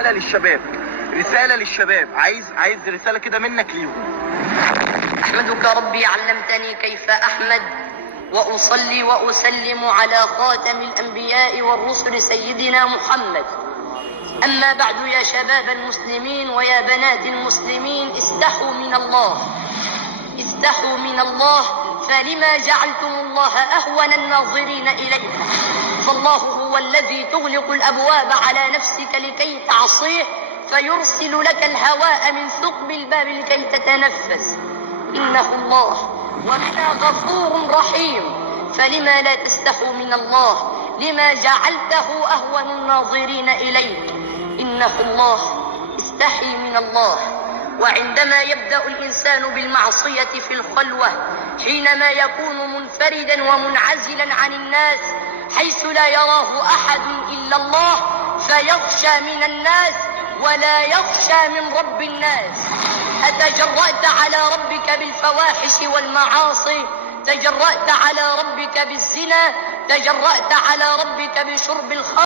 رسالة للشباب، عايز رسالة كده منك ليهم. أحمدك ربي علمتني كيف أحمد، وأصلي وأسلم على خاتم الأنبياء والرسل سيدنا محمد. أما بعد، يا شباب المسلمين ويا بنات المسلمين، استحوا من الله، استحوا من الله، فلما جعلتم الله أهون الناظرين إليه؟ فالله هو الذي تغلق الأبواب على نفسك لكي تعصيه، فيرسل لك الهواء من ثقب الباب لكي تتنفس. إنه الله وأنا غفور رحيم، فلما لا تستحوا من الله؟ لما جعلته أهون الناظرين إليك؟ إنه الله. استحي من الله. وعندما يبدأ الإنسان بالمعصية في الخلوة، حينما يكون منفردا ومنعزلا عن الناس حيث لا يراه أحد إلا الله، فيخشى من الناس ولا يخشى من رب الناس. أتجرأت على ربك بالفواحش والمعاصي؟ تجرأت على ربك بالزنا؟ تجرأت على ربك بشرب الخمر؟